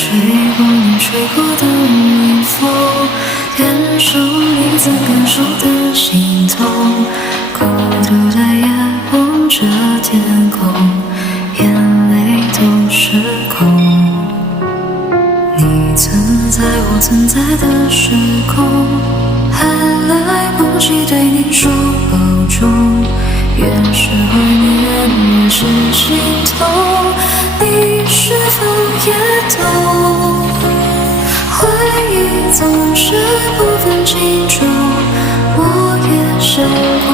吹过你吹过的晚风，感受你曾感受的心痛，孤独的夜望着天空，眼泪都失控。你存在我存在的时空，还来不及对你说保重，越是怀念越是心痛，你是否也懂？回忆总是不分轻重，我也试过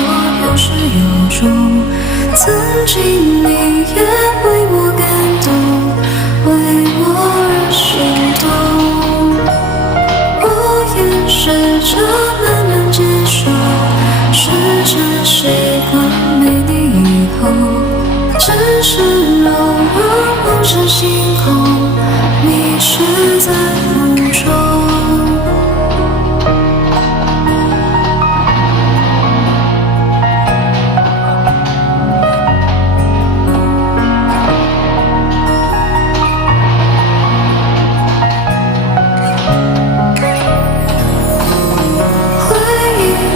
有始有终，曾经你也为我感动，为我而心动，我也试着慢慢接受，试着习惯没你以后，只是偶尔望着星空，迷失在梦中。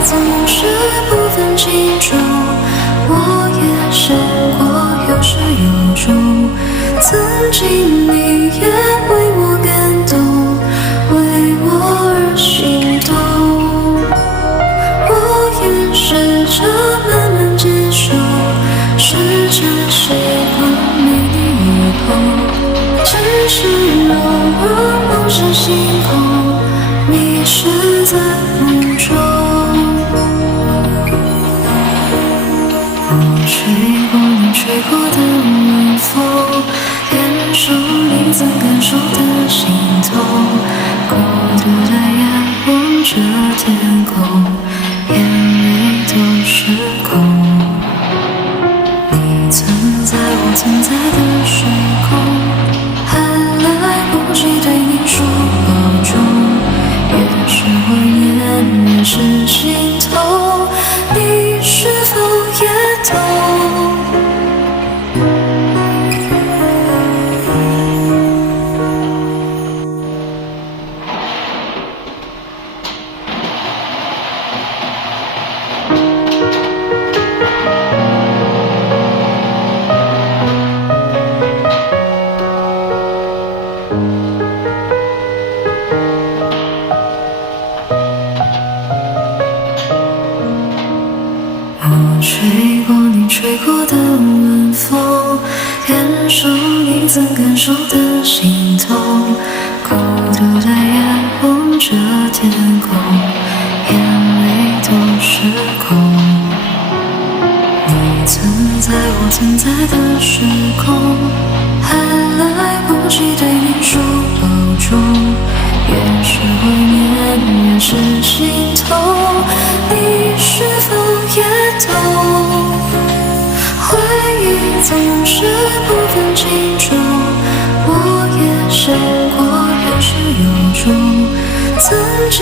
总是不分轻重，我也试过有始有终，曾经你也为我感动，为我而心动，我也试着慢慢接受，试着习惯没你以后，只是偶尔望着星空，迷失在梦中。吹过你吹过的晚风，感受你曾感受的心痛，孤独的夜望着天空，眼泪都失控。你存在我存在的时空，还来不及对你说保重，越是怀念越是心痛，你是否也懂？我吹过你吹过的晚风，感受你曾感受的心痛，孤独的夜望着天空，眼泪都失控。你存在我存在的时空，还来不及对你说保重，越是怀念越是心痛，你是否也懂？回忆总是不分轻重，我也试过有始有终，曾经